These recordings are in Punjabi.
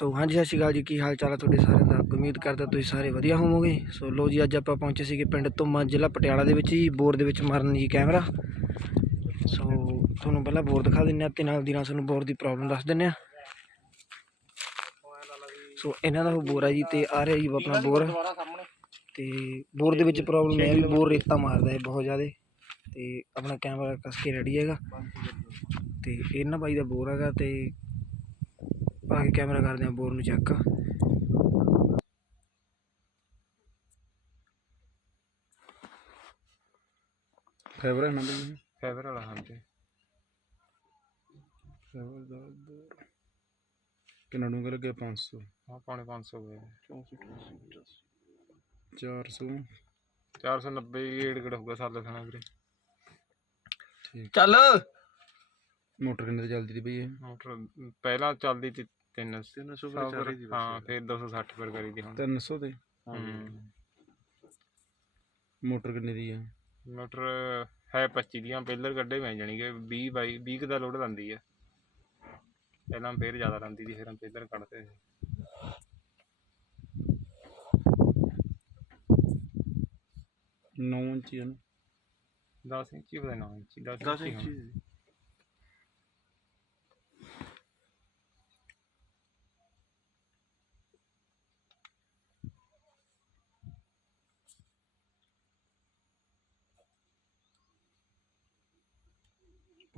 ਸੋ ਹਾਂਜੀ, ਸਤਿ ਸ਼੍ਰੀ ਅਕਾਲ ਜੀ। ਕੀ ਹਾਲ ਚਾਲ ਹੈ ਤੁਹਾਡੇ ਸਾਰਿਆਂ ਦਾ? ਉਮੀਦ ਕਰਦਾ ਤੁਸੀਂ ਸਾਰੇ ਵਧੀਆ ਹੋਵੋਗੇ। ਸੋ ਲੋ ਜੀ, ਅੱਜ ਆਪਾਂ ਪਹੁੰਚੇ ਸੀਗੇ ਪਿੰਡ ਧੁੰਮਾ ਜ਼ਿਲ੍ਹਾ ਪਟਿਆਲਾ ਦੇ ਵਿੱਚ ਜੀ ਬੋਰ ਦੇ ਵਿੱਚ ਮਾਰਨ ਜੀ ਕੈਮਰਾ। ਸੋ ਤੁਹਾਨੂੰ ਪਹਿਲਾਂ ਬੋਰ ਦਿਖਾ ਦਿੰਨੇ ਆ ਤੇ ਨਾਲ ਦੀ ਨਾਲ ਤੁਹਾਨੂੰ ਬੋਰ ਦੀ ਪ੍ਰੋਬਲਮ ਦੱਸ ਦਿੰਨੇ ਆ ਸੋ ਇਹਨਾਂ ਦਾ ਉਹ ਬੋਰ ਹੈ ਜੀ ਤੇ ਆ ਰਿਹਾ ਜੀ ਆਪਣਾ ਬੋਰ। ਤੇ ਬੋਰ ਦੇ ਵਿੱਚ ਪ੍ਰੋਬਲਮ ਇਹ ਹੈ ਵੀ ਬੋਰ ਰੇਤਾ ਮਾਰਦਾ ਹੈ ਬਹੁਤ ਜ਼ਿਆਦਾ। ਤੇ ਆਪਣਾ ਕੈਮਰਾ ਕਸ ਕੇ ਰੈਡੀ ਹੈਗਾ। ਤੇ ਇਹਨਾਂ ਬਾਈ ਦਾ ਬੋਰ ਹੈਗਾ ਤੇ ਪਾ ਕੇ ਕੈਮਰਾ ਕਰਦੇ ਆ ਬੋਰ ਨੂੰ ਚੈੱਕ ਫੇਵਰ ਹੈ ਨਾ ਬਈ ਫਾਈਬਰ ਵਾਲਾ ਹਾਂ ਤੇ ਫੇਵਰ ਦਾ। ਬੋਰ ਕਿੰਨਾ ਡੂੰਘਾ ਲੱਗਿਆ? 500 ਹਾਂ ਪੌਣੇ 500 ਹੋਏ 400 490 ਏੜ ਗੜ ਹੋਊਗਾ ਸਾਲ ਖਾਣਾ ਵੀਰੇ? ਠੀਕ। ਚੱਲ! ਮੋਟਰ ਕਿੰਨੇ ਤੇ ਚੱਲਦੀ ਦੀ ਬਈ ਇਹ? ਮੋਟਰ ਪਹਿਲਾਂ ਚੱਲਦੀ ਸੀ 300 300 ਹਾਂ ਫਿਰ 260 ਪਰ ਕਰੀ ਦੀ ਹੁਣ। 300 ਤੇ? ਹੂੰ। ਮੋਟਰ ਕਿੰਨੇ ਦੀ ਹੈ ਮੋਟਰ ਹੈ 25 ਦੀਆਂ ਪਹਿਲਰ ਕੱਢੇ ਮੈਂ ਜਾਣੀ ਕਿ 20 ਬਾਈ 20 ਕੁ ਦਾ ਲੋਡ ਲਾਂਦੀ ਹੈ ਪਹਿਲਾਂ ਫੇਰ ਜ਼ਿਆਦਾ ਲਾਂਦੀ ਸੀ ਫਿਰ ਪਹਿਲਰ ਕੱਢਦੇ ਸੀ। 9 ਇੰਚੀ ਹੈ ਨਾ। 10 ਇੰਚੀ ਪਤਾ 9 ਇੰਚੀ 10 10 ਇੰਚੀ ਇੰਚੀ ਹੁਣ।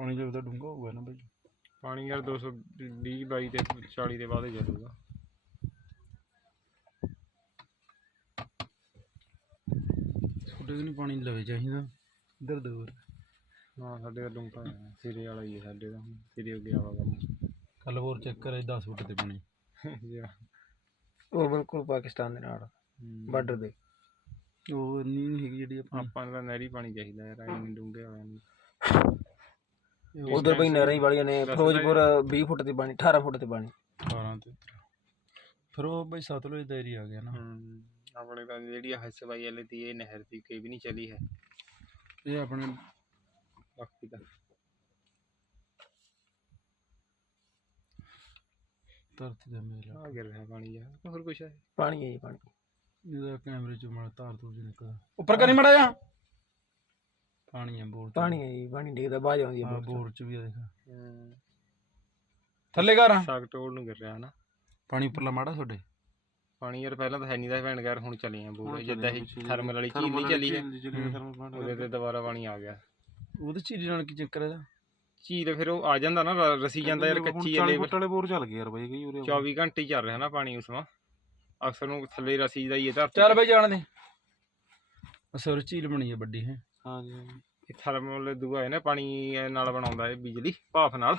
ਪਾਣੀ ਜਦੋਂ ਡੂੰਘਾ ਹੋਊਗਾ ਨਾ ਬਈ। ਪਾਣੀ ਯਾਰ 220 22 ਤੇ 40 ਦੇ ਬਾਅਦ ਹੀ ਚੱਲੂਗਾ। ਛੋਟੇ ਨਹੀਂ ਪਾਣੀ ਲਵੇ ਚਾਹੀਦਾ। ਇੱਧਰ ਦੂਰ ਹਾਂ ਸਾਡੇ ਦਾ ਡੁੰਕਾ ਸਿਰੇ ਵਾਲਾ ਹੀ ਹੈ ਸਾਡੇ ਦਾ ਸਿਰੇ ਗਿਆ ਵਾ ਕੰਮ। ਕੱਲ ਹੋਰ ਚੈੱਕ ਕਰੇ 10 ਫੁੱਟ ਤੇ ਪਾਣੀ। ਯਾ। ਉਹ ਬਿਲਕੁਲ ਪਾਕਿਸਤਾਨ ਦੇ ਨਾਲ ਬਾਰਡਰ ਦੇ। ਉਹ ਇੰਨੀ ਨਹੀਂ ਹੈਗੀ ਜਿਹੜੀ ਆਪਣੀ। ਆਪਾਂ ਨੂੰ ਤਾਂ ਨਹਿਰੀ ਪਾਣੀ ਚਾਹੀਦਾ ਯਾਰ ਐਂ ਡੂੰਘੇ ਵਾਲਿਆਂ ਨੂੰ। ਉਧਰ ਬਈ ਨਹਿਰਾਂ ਹੀ ਵਾਲੀਆਂ ਨੇ ਫਿਰੋਜ਼ਪੁਰ 20 ਫੁੱਟ ਤੇ ਪਾਣੀ 18 ਫੁੱਟ ਤੇ ਪਾਣੀ 18 ਤੇ ਫਿਰ ਉਹ ਬਈ ਸਤਲੁਜ ਦਾ ਏਰੀਆ ਆ ਗਿਆ ਨਾ। ਆਪਣੇ ਤਾਂ ਜਿਹੜੀ ਆਹ ਸਵਾਈ ਵਾਲੀ ਦੀ ਇਹ ਨਹਿਰ ਦੀ ਕੋਈ ਵੀ ਨਹੀਂ ਚਲੀ ਹੈ। ਇਹ ਆਪਣੇ ਬਾਕੀ ਤਾਂ ਧਰਤੀ ਦਾ ਮੇਲ ਆ। ਗਿਰ ਰਿਹਾ ਪਾਣੀ ਯਾਰ ਹੋਰ ਕੁਛ ਹੈ? ਪਾਣੀ ਹੈ ਜੀ ਪਾਣੀ। ਇਹਦਾ ਕੈਮਰੇ ਚੋਂ ਮਾੜਾ ਤਾਰ ਤੂਰ ਜਿਹਾ ਨਿਕਲਦਾ ਉੱਪਰ ਕਰੀ ਮੜਾ ਜਾ ਪਾਣੀ ਆ ਬੋਰ ਚ। ਪਾਣੀ ਹੈ ਜੀ ਪਾਣੀ ਡਿੱਗਦਾ ਬਾਜ ਆਉਂਦੀ ਹੈ ਹਾਂ ਬੋਰ ਚੋਂ। ਬੋਰ ਚ ਵੀ ਆ ਦੇਖ। ਹੂੰ। ਥੱਲੇ ਘਰ ਸਾਗ ਟੋਲ ਨੂੰ ਗਿਰ ਰਿਹਾ ਨਾ ਪਾਣੀ ਉੱਪਰਲਾ ਮਾੜਾ ਤੁਹਾਡੇ? ਪਾਣੀ ਯਾਰ ਪਹਿਲਾਂ ਤਾਂ ਹੈ ਨਹੀਂ ਦਾ ਭੈਣ ਘਰ ਹੁਣ ਚਲੇ ਆ ਬੋਲ ਜਿੱਦਾਂ ਇਹ ਥਰਮਲ ਵਾਲੀ ਝੀਲ ਨਹੀਂ ਚੱਲੀ ਹੈ। ਉਹਦੇ ਤੇ ਦੁਬਾਰਾ ਪਾਣੀ ਆ ਗਿਆ। ਉਹਦੇ ਝੀਰੀ ਨਾਲ ਕੀ ਚੱਕਰ ਇਹਦਾ? ਝੀਲ ਫਿਰ ਉਹ ਆ ਜਾਂਦਾ ਨਾ ਰ- ਰਸੀ ਜਾਂਦਾ ਯਾਰ ਕੱਚੀ ਵਾਲੇ ਵਾਲੇ ਬੋਰ ਚੱਲ ਗਏ ਯਾਰ ਬਾਈ ਕਈ ਉਰੇ 24 ਘੰਟੇ ਹੀ ਚੱਲ ਰਿਹਾ ਨਾ ਪਾਣੀ ਉਸਮਾ ਅਕਸਰ ਨੂੰ ਥੱਲੇ ਰਸੀ ਦਾ ਹੀ ਹੈ ਧਰਤੀ ਚੱਲ ਬਈ ਜਾਣ ਦੇ। ਅਸਰ ਝੀਲ ਬਣੀ ਹੈ ਵੱਡੀ ਹੈ। ਹਾਂ ਜੀ ਇਹ ਥਰਮਲ ਦੂਆ ਹੈ ਨਾ ਪਾਣੀ ਨਾਲ ਬਣਾਉਂਦਾ ਹੈ ਬਿਜਲੀ ਭਾਫ ਨਾਲ।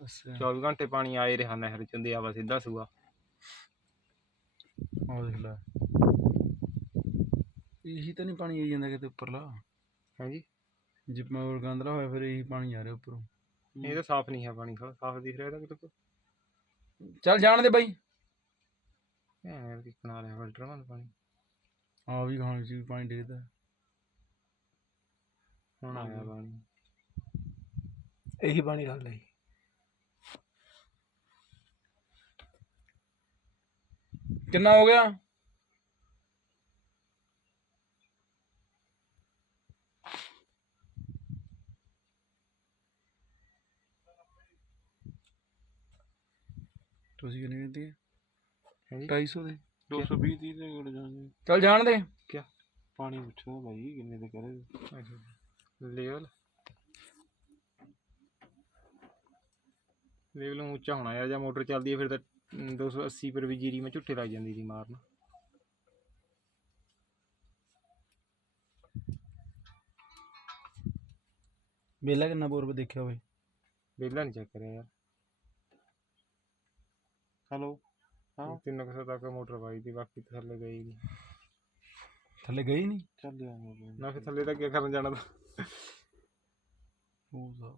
ਅੱਛਾ। 24 ਘੰਟੇ ਪਾਣੀ ਆਏ ਰਿਹਾ ਨਹਿਰ ਚ ਆਵਾ ਸਿੱਧਾ ਸੂਆ। ਉਹ ਦੇਖ ਲੈ। ਇਹੀ ਤਾਂ ਨਹੀਂ ਪਾਣੀ ਆਈ ਜਾਂਦਾ ਕਿਤੇ ਉੱਪਰਲਾ। ਹਾਂਜੀ। ਜੇ ਮੋਰ ਗੰਦਲਾ ਹੋਇਆ ਫਿਰ ਇਹੀ ਪਾਣੀ ਆ ਰਿਹਾ ਉੱਪਰੋਂ। ਇਹ ਤਾਂ ਸਾਫ਼ ਨਹੀਂ ਹੈ ਪਾਣੀ ਸਾਫ਼ ਦਿਖ ਰਿਹਾ ਇਹਦਾ ਕਿਤੇ ਚੱਲ ਜਾਣ ਦੇ ਬਈ। ਐ ਫਿਲਟਰ ਪਾਣੀ। ਆ ਵੀ ਖਾਣ ਚ ਵੀ ਪਾਣੀ ਡਿੱਗਦਾ। ਹੁਣ ਆਇਆ ਪਾਣੀ ਇਹੀ ਪਾਣੀ ਲੱਗਦਾ ਜੀ ਕਿੰਨਾ ਹੋ ਗਿਆ? ਤੁਸੀਂ ਕਿੰਨੇ ਕਹਿੰਦੇ ਹਾਂਜੀ 250 ਦੇ। 220 30 ਦੇ ਗੜ ਜਾਂਦੇ ਚੱਲ ਜਾਣ ਦੇ ਕਿਆ? ਪਾਣੀ ਪੁੱਛੋ ਭਾਈ ਕਿੰਨੇ ਦੇ ਕਰੇ? ਲੈਵਲ। ਲੈਵਲ ਉੱਚਾ ਹੋਣਾ ਯਾਰ ਜਾਂ ਮੋਟਰ ਚੱਲਦੀ ਹੈ ਫਿਰ ਤਾਂ ਅਮ, 280 ਪਰ ਵੀ ਜੀਰੀ ਮੈਂ ਝੁੱਟੇ ਲੱਗ ਜਾਂਦੀ ਸੀ ਮਾਰਨ। ਮੇਲਾ ਕਿੰਨਾ ਬੋਰ ਦੇਖਿਆ ਹੋਵੇ? ਵਿਹਲਾ ਨਹੀਂ ਚੈੱਕ ਕਰਿਆ ਯਾਰ। ਹਲੋ ਹਾਂ। ਤਿੰਨ ਕੁ ਸੌ ਤੱਕ ਮੋਟਰ ਪਾਈ ਦੀ ਬਾਕੀ ਥੱਲੇ ਗਈ ਨਹੀਂ ਥੱਲੇ ਗਈ ਨਹੀਂ ਚੱਲ ਜਾਵਾਂਗੇ ਨਾ ਫਿਰ ਥੱਲੇ ਤਾਂ ਕੀ ਕਰਨ ਜਾਣਾ ਤਾਂ। ਉਹ ਸਾਹ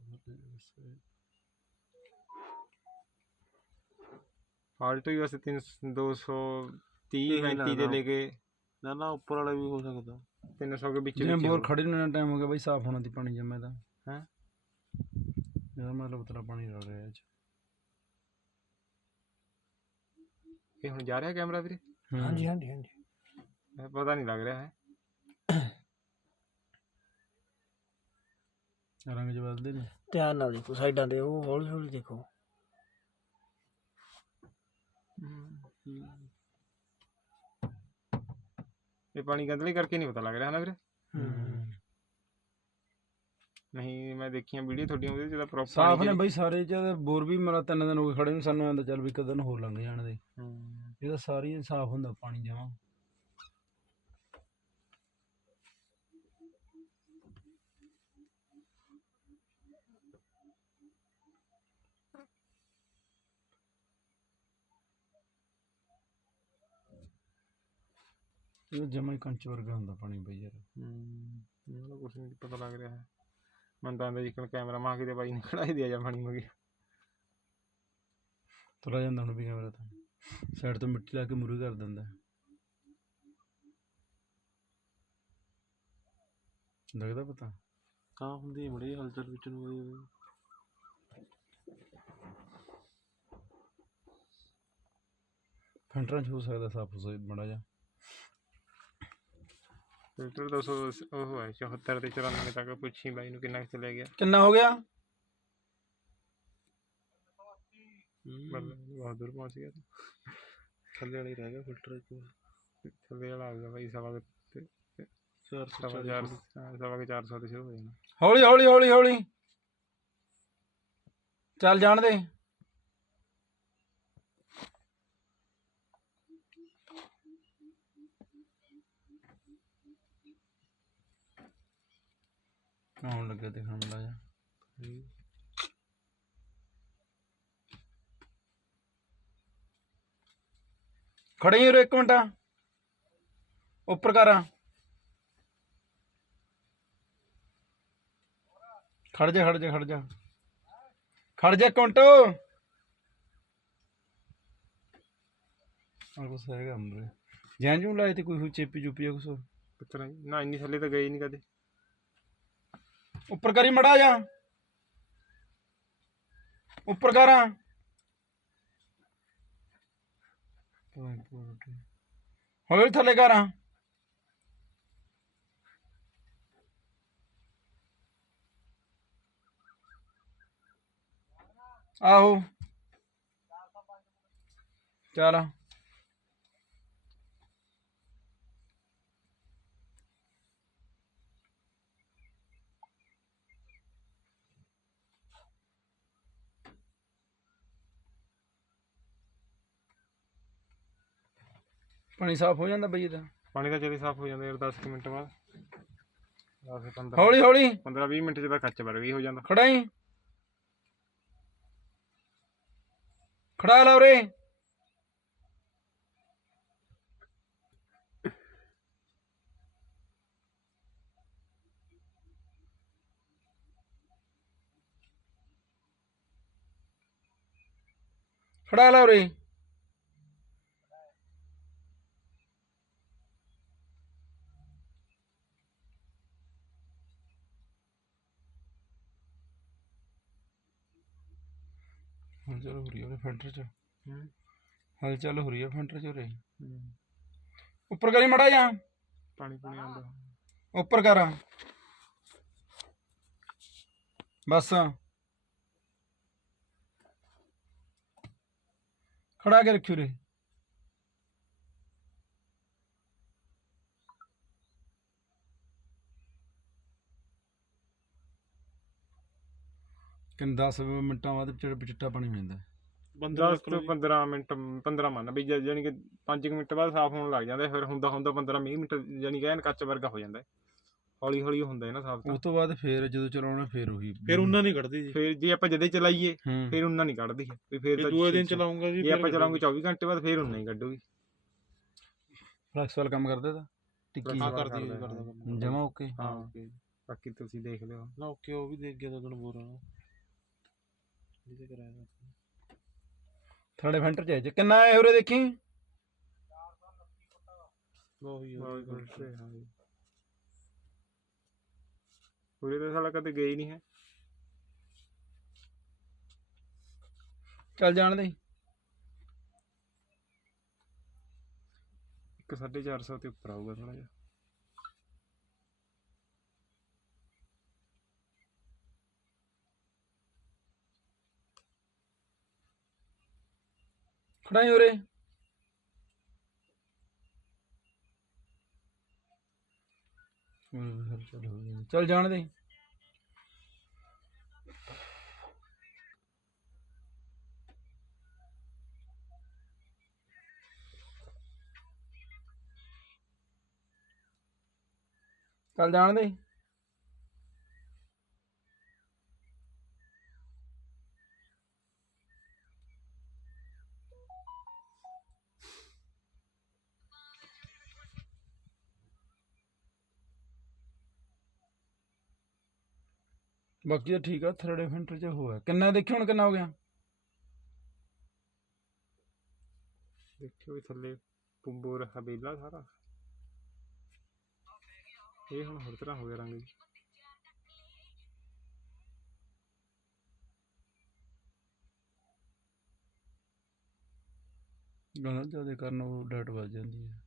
ਫਾਲਟ ਹੀ ਵੈਸੇ 3 230 35 ਦੇ ਲੈ ਕੇ ਨਾ ਨਾ ਉੱਪਰ ਵਾਲਾ ਵੀ ਹੋ ਸਕਦਾ। 300 ਦੇ ਵਿੱਚ ਜਿਵੇਂ ਵਿੱਚ ਬੋਰ ਖੜੇ ਨੂੰ ਟਾਈਮ ਹੋ ਗਿਆ ਬਈ ਸਾਫ਼ ਹੋਣਾ ਦੀ ਪਾਣੀ ਜੰਮੇ ਦਾ। ਹੈਂ? ਇਹਦਾ ਮਤਲਬ ਤੇਰਾ ਪਾਣੀ ਰਲ ਰਿਹਾ ਚ। ਇਹ ਹੁਣ ਜਾ ਰਿਹਾ ਕੈਮਰਾ ਵੀਰੇ? ਹਾਂਜੀ ਹਾਂਜੀ ਹਾਂਜੀ। ਇਹ ਪਤਾ ਨਹੀਂ ਲੱਗ ਰਿਹਾ ਹੈ। ਰੰਗ ਚ ਬਦਲਦੇ ਨੇ। ਧਿਆਨ ਨਾਲ ਦੇਖੋ ਸਾਈਡਾਂ ਤੇ ਉਹ ਹੌਲੀ ਹੌਲੀ ਦੇਖੋ। ਇਹ ਪਾਣੀ ਗੰਦਲੇ ਕਰਕੇ ਨਹੀਂ ਪਤਾ ਲੱਗ ਰਿਹਾ ਨਾ ਵੀਰੇ? ਨਹੀਂ ਮੈਂ ਦੇਖੀਆਂ ਵੀਡੀਓ ਤੁਹਾਡੀਆਂ ਉਹਦੇ ਚ ਤਾਂ ਪ੍ਰੋਪਰ ਸਾਫ਼ ਨੇ ਬਈ ਸਾਰੇ ਚ ਬੋਰ ਵੀ ਮੇਰਾ ਤਿੰਨ ਦਿਨ ਹੋ ਗਏ ਖੜੇ ਨੂੰ ਸਾਨੂੰ ਆਂਦਾ ਚੱਲ ਵੀ ਇੱਕ ਦਿਨ ਹੋਰ ਲੰਘ ਜਾਣ ਦੇ। ਇਹ ਤਾਂ ਸਾਰੀ ਸਾਫ਼ ਹੁੰਦਾ ਪਾਣੀ ਜਮਾ। ਇਹ ਜਮਾ ਹੀ ਕੰਚ ਵਰਗਾ ਹੁੰਦਾ ਪਾਣੀ ਬਈ ਯਾਰ। ਹੂੰ ਮੈਨੂੰ ਕੁਝ ਨਹੀਂ ਪਤਾ ਲੱਗ ਰਿਹਾ। ਹੈ ਮੈਂ ਤਾਂ ਆਂਦਾ ਜਿੱਕਣ ਕੈਮਰਾ ਮਾਂ ਕਿਤੇ ਬਾਈ ਨੇ ਖੜਾਈ ਦਿਆ ਜਾ ਪਾਣੀ ਮਗੇ ਤੁਲਾ ਜਾਂਦਾ ਹੁਣ ਵੀ ਕੈਮਰਾ ਤਾਂ। ਸਾਈਡ ਤੋਂ ਮਿੱਟੀ ਲਾ ਕੇ ਮੁਰੀ ਕਰ ਦਿੰਦਾ। ਲੱਗਦਾ ਪਤਾ? ਹਾਂ ਹੁੰਦੀ ਮੜੀ ਹਲਚਲ ਵਿੱਚ ਨੂੰ ਕੋਈ ਫੰਟਰਾਂ ਚ ਹੋ ਸਕਦਾ ਸਾਫ਼ ਹੋ ਸਕਦਾ ਮੜਾ ਜਾ ਫਿਲਟਰ 200 ਉਹ ਹੈ 74 ਤੇ 94 ਤੱਕ ਪੁੱਛੀ ਬਾਈ ਨੂੰ ਕਿੰਨਾ ਚਲੇ ਗਿਆ ਕਿੰਨਾ ਹੋ ਗਿਆ ਮਤਲਬ ਬਹੁਤ ਦੂਰ ਪਹੁੰਚ ਗਿਆ ਥੱਲੇ ਵਾਲੀ ਰਹਿ ਗਿਆ ਫਿਲਟਰ ਇੱਕ ਥੱਲੇ ਵਾਲਾ ਆਊਗਾ ਬਾਈ ਸਵਾ ਤੇ- ਚਾਰ ਸਵਾ ਸੌ ਚਾਰ ਚਾਲੀ ਹਾਂ, ਸਵਾ ਕੇ 400 ਤੇ ਸ਼ੁਰੂ ਹੋ ਜਾਣਾ ਹੌਲੀ ਹੌਲੀ ਹੌਲੀ ਹੌਲੀ ਚੱਲ ਜਾਣ ਦੇ ਆਉਣ ਲੱਗਿਆ ਦੇਖਣ ਮੜਾ ਜਾ ਖੜੇ ਹੀ ਰਹੋ ਇੱਕ ਮਿੰਟ। ਉੱਪਰ ਕਰਾਂ। ਖੜ ਜਾ ਖੜ ਜਾ ਖੜ ਜਾ। ਖੜ ਜਾ ਇੱਕ ਮਿੰਟ। ਆ ਕੁਛ ਹੈਗਾ ਅੰਦਰ ਜਾਂ ਲਾਏ ਤੇ ਕੋਈ ਚੇਪੀ ਚੁਪੀ ਜਾਂ ਕੁਛ ਪੁੱਤਰਾ ਜੀ, ਨਾ ਇੰਨੀ ਥੱਲੇ ਤਾਂ ਗਏ ਨਹੀਂ ਕਦੇ। ਉੱਪਰ ਕਰੀ ਮੜਾ ਜਾ। ਉੱਪਰ ਕਰਾਂ। ਹੌਲੀ ਥੱਲੇ ਕਰਾਂ। ਆਹੋ। ਚਲ। ਪਾਣੀ ਸਾਫ਼ ਹੋ ਜਾਂਦਾ ਬਈ ਇਹਦਾ ਪਾਣੀ ਤਾਂ ਜਦੇ ਸਾਫ਼ ਹੋ ਜਾਂਦਾ ਯਾਰ 10 ਕੁ ਮਿੰਟ ਬਾਅਦ। 10 15 ਹੌਲੀ ਹੌਲੀ। 15 20 ਮਿੰਟ ਚ ਤਾਂ ਕੱਚ ਵਰਗਾ ਹੋ ਜਾਂਦਾ। ਖੜਾ ਹੀ ਖੜਾ ਲਾ ਉਰੇ। ਖੜਾ ਲਾ ਉਰੇ। ਹਲਚਲ ਹੋ ਰਹੀ ਹੈ ਉਹਦੇ ਫੈਂਟਰ ਚ। ਹੂੰ। ਹਲਚਲ ਹੋ ਰਹੀ ਹੈ ਫੈਂਟਰ ਚ ਉਰੇ ਉੱਪਰ ਕਰੀ ਮੜਾ ਜਾ। ਪਾਣੀ ਪੂਣੀ ਆਉਂਦਾ। ਉੱਪਰ ਕਰ। ਬਸ। ਖੜਾ ਕੇ ਰੱਖਿਓ ਰੇ ਕਿੰਨ 10 ਮਿੰਟਾਂ ਬਾਅਦ ਚਿੜ ਚਿੱਟਾ ਪਾਣੀ ਹੋ ਜਾਂਦਾ 10 ਤੋਂ 15 ਮਿੰਟ 15 ਮੰਨ ਵੀ ਜ- ਜਾਣੀ ਕਿ 5 ਮਿੰਟ ਬਾਅਦ ਸਾਫ਼ ਹੋਣ ਲੱਗ ਜਾਂਦਾ ਫਿਰ ਹੁੰਦਾ ਹੁੰਦਾ 15 20 ਮਿੰਟ ਜਾਣੀ ਕਿ ਐਨ ਕੱਚ ਵਰਗਾ ਹੋ ਜਾਂਦਾ ਹੈ। ਹੌਲੀ ਹੌਲੀ ਹੁੰਦਾ ਹੈ ਨਾ ਸਾਫ਼ ਤਾਂ। ਉਸ ਤੋਂ ਬਾਅਦ ਫੇਰ ਜਦੋਂ ਚਲਾਉਣਾ ਫੇਰ ਉਹੀ ਫਿਰ ਉਹਨਾਂ ਨਹੀਂ ਕੱਢਦੀ ਜੀ। ਫਿਰ ਜੇ ਆਪਾਂ ਜਦੇ ਚਲਾਈਏ ਹੂੰ। ਫਿਰ ਉਹਨਾਂ ਨਹੀਂ ਕੱਢਦੀ ਹੈ ਵੀ ਫਿਰ ਜੇ ਤਾਂ ਦੂਏ ਦਿਨ ਹੈ। ਚਲਾਉਂਗਾ ਜੀ ਜੇ ਆਪਾਂ ਚਲਾਉਂਗੇ 24 ਘੰਟੇ ਬਾਅਦ ਫਿਰ ਉਹਨਾਂ ਹੀ ਕੱਢੂਗੀ। ਫਲੈਕਸ ਵਾਲਾ ਕੰਮ ਕਰਦੇ ਤਾਂ? ਟਿੱਕੀ ਹਾਂ ਕਰਦੀ ਹੈ ਹੈ। ਜਮਾ ਓਕੇ? ਹਾਂ। ਬਾਕੀ ਤੁਸੀਂ ਦੇਖ ਲਿਓ। ਨਾ ਓਕੇ ਉਹ ਵੀ ਦੇਖ ਗਿਆ ਤਾਂ ਤੁਹਾਨੂੰ ਬੋਰਾ ਜਿਹਦੇ ਕਰਾਇਆ ਥਰਡੇ ਚ ਹੈ ਜੀ। ਕਿੰਨਾ ਹੈ ਉਰੇ ਦੇਖੀ? ਉਹੀ ਤਾਂ ਸਾਲਾ ਕਦੇ ਗਏ ਹੀ ਨਹੀਂ ਹੈ। ਚੱਲ ਜਾਣ ਦੇ। 450 ਤੇ ਉੱਪਰ ਆਊਗਾ ਥੋੜਾ ਜਿਹਾ। ਖੜਾ ਉਰੇ। ਹਮ, ਚੱਲ ਹੋ ਜਾਣ ਦੇ। ਚੱਲ ਜਾਣ ਦੇ। ਬਾਕੀ ਤਾਂ ਠੀਕ ਆ ਥਰਡ ਫਿੰਟਰ ਚ ਹੋਇਆ। ਕਿੰਨਾ ਦੇਖੀ ਹੁਣ ਕਿੰਨਾ ਹੋ ਗਿਆ? ਦੇਖਿਓ ਵੀ ਥੱਲੇ ਬੋਰ ਹਵੇਲਾ ਸਾਰਾ। ਇਹ ਹੁਣ ਹੋਰ ਤਰ੍ਹਾਂ ਹੋ ਗਿਆ ਰੰਗ ਜੀ। ਗਾਣਾ ਜ਼ਿਆਦਾ ਕਰਨ ਉਹ ਡਾਟ ਵੱਜ ਜਾਂਦੀ ਹੈ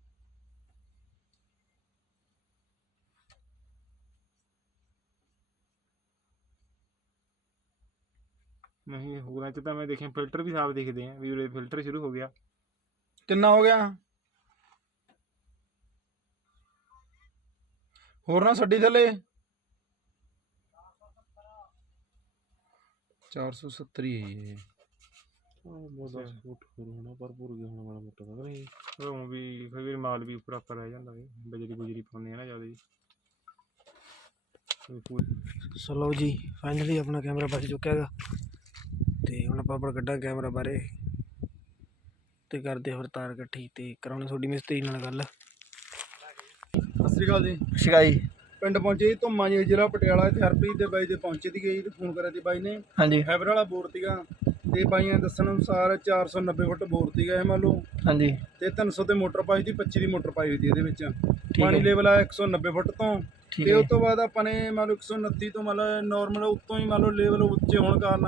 ਨਹੀਂ ਹੋਰਾਂ ਚ ਤਾਂ ਮੈਂ ਦੇਖਿਆ ਫਿਲਟਰ ਵੀ ਸਾਫ਼ ਦਿਖਦੇ ਆ ਵੀ ਉਰੇ ਫਿਲਟਰ ਸ਼ੁਰੂ ਹੋ ਗਿਆ। ਕਿੰਨਾ ਹੋ ਗਿਆ? ਹੋਰ ਨਾ ਛੱਡੀ ਥੱਲੇ। 470 ਹੀ ਹੈ ਇਹ। ਬਹੁਤ 10 ਫੁੱਟ ਹੋਰ ਹੋਣਾ ਪਰ ਭੁਰ ਗਿਆ ਹੋਣਾ ਮਾੜਾ ਮੋਟਾ ਤਾਂ ਨਹੀਂ ਉਹ ਵੀ ਕਈ ਵਾਰੀ ਮਾਲ ਵੀ ਉੱਪਰ ਉੱਪਰ ਰਹਿ ਜਾਂਦਾ ਵੀ ਬਜਰੀ ਬੁਜਰੀ ਪਾਉਂਦੇ ਆ ਨਾ ਜ਼ਿਆਦਾ ਜੀ। ਸੋ ਲਓ ਜੀ ਫਾਈਨਲੀ ਆਪਣਾ ਕੈਮਰਾ ਬਚ ਚੁੱਕਿਆ ਹੈਗਾ। ਤੇ ਹੁਣ ਆਪਾਂ ਆਪਣਾ ਕੱਢਾਂ ਕੈਮਰਾ ਬਾਰੇ ਤੇ ਕਰਦੇ ਹਾਂ ਫਿਰ ਤਾਰ ਇਕੱਠੀ ਤੇ ਕਰਾਉਣੀ ਤੁਹਾਡੀ ਮਿਸਤਰੀ ਨਾਲ ਗੱਲ। ਸਤਿ ਸ੍ਰੀ ਅਕਾਲ ਜੀ। ਸ਼ਿਕਾਈ ਪਿੰਡ ਪਹੁੰਚੇ ਜੀ ਧੁੰਮਾ ਜੀ ਜ਼ਿਲ੍ਹਾ ਪਟਿਆਲਾ ਇੱਥੇ ਹਰਪ੍ਰੀਤ ਦੇ ਬਾਈ ਦੇ ਪਹੁੰਚੇ ਦੀ ਗਈ ਤੇ ਫੋਨ ਕਰਿਆ ਤੇ ਬਾਈ ਨੇ। ਹਾਂਜੀ। ਫਾਈਬਰ ਵਾਲਾ ਬੋਰ ਸੀਗਾ ਤੇ ਬਾਈਆਂ ਦੇ ਦੱਸਣ ਅਨੁਸਾਰ 490 ਫੁੱਟ ਬੋਰ ਸੀਗਾ ਇਹ ਮੰਨ ਲਓ। ਹਾਂਜੀ। ਤੇ 300 ਤੇ ਮੋਟਰ ਪਾਈ ਸੀ 25 ਦੀ ਮੋਟਰ ਪਾਈ ਹੋਈ ਸੀ ਇਹਦੇ ਵਿੱਚ। ਪਾਣੀ ਲੈਵਲ ਆ 190 ਫੁੱਟ ਤੋਂ ਠੀਕ ਤੇ ਹੈ ਉਸ ਤੋਂ ਬਾਅਦ ਆਪਾਂ ਨੇ ਮੰਨ ਲਓ 129 ਤੋਂ ਮੰਨ ਲਓ ਨਾਰਮਲ ਉੱਤੋਂ ਹੀ ਮੰਨ ਲਓ ਲੈਵਲ ਉੱਚੇ ਹੋਣ ਕਾਰਨ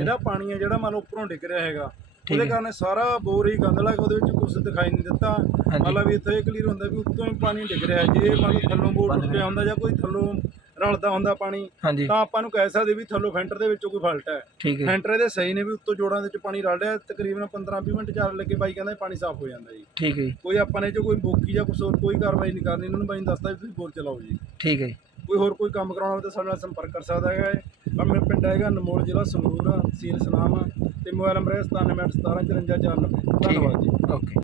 ਇਹਦਾ ਪਾਣੀ ਹੈ ਜਿਹੜਾ ਮੰਨ ਲਓ ਉੱਪਰੋਂ ਡਿੱਗ ਰਿਹਾ ਹੈਗਾ। ਉਹਦੇ। ਕਾਰਨ ਸਾਰਾ ਬੋਰ ਹੀ ਗੰਦਲਾ ਉਹਦੇ ਵਿੱਚ ਕੁਝ ਦਿਖਾਈ ਨਹੀਂ ਦਿੱਤਾ। ਹਾਂਜੀ। ਮਤਲਬ ਵੀ ਇੱਥੇ ਇਹ ਕਲੀਅਰ ਹੁੰਦਾ ਵੀ ਉੱਤੋਂ ਹੀ ਪਾਣੀ ਡਿੱਗ ਰਿਹਾ ਜੇ ਮੰਨ ਲਓ ਥੱਲੋਂ ਬੋਰ ਟੁੱਟਿਆ ਹੁੰਦਾ ਜਾਂ ਕੋਈ ਥੱਲੋਂ ਰਲਦਾ ਹੁੰਦਾ ਪਾਣੀ ਹਾਂਜੀ। ਤਾਂ ਆਪਾਂ ਨੂੰ ਕਹਿ ਸਕਦੇ ਵੀ ਥੱਲੋਂ ਫੈਂਟਰ ਦੇ ਵਿੱਚੋਂ ਕੋਈ ਫਾਲਟ ਹੈ। ਠੀਕ ਹੈ ਫੈਂਟਰ ਇਹਦੇ ਸਹੀ ਨੇ ਵੀ ਉੱਤੋਂ ਜੋੜਾਂ ਦੇ ਵਿੱਚ ਪਾਣੀ ਰਲ ਰਿਹਾ ਤਕਰੀਬਨ 15-20 ਮਿੰਟ ਚਾਰ ਲੱਗੇ ਬਾਈ ਕਹਿੰਦਾ ਪਾਣੀ ਸਾਫ਼ ਹੋ ਜਾਂਦਾ ਜੀ। ਠੀਕ ਹੈ ਜੀ, ਕੋਈ ਆਪਾਂ ਨੇ ਜੋ ਕੋਈ ਬੋਕੀ ਜਾਂ ਕੁਛ ਹੋਰ ਕੋਈ ਕਾਰਵਾਈ ਨਹੀਂ ਕਰਨੀ ਇਹਨਾਂ ਨੂੰ ਬਾਈ ਨੇ ਦੱਸਤਾ ਵੀ ਤੁਸੀਂ ਬੋਰ ਚਲਾਓ ਜੀ। ਠੀਕ ਹੈ ਜੀ, ਕੋਈ ਹੋਰ ਕੋਈ ਕੰਮ ਕਰਾਉਣਾ ਹੋਵੇ ਤਾਂ ਸਾਡੇ ਨਾਲ ਸੰਪਰਕ ਕਰ ਸਕਦਾ ਹੈਗਾ ਹੈ ਮੇਰਾ ਪਿੰਡ ਹੈਗਾ ਨਮੋਲ ਜ਼ਿਲ੍ਹਾ ਸੰਗਰੂਰ ਤਹਿਸੀਲ ਸਨਾਮ ਤੇ ਮੋਬਾਈਲ ਨੰਬਰ ਹੈ 97 ਧੰਨਵਾਦ ਜੀ। ਓਕੇ।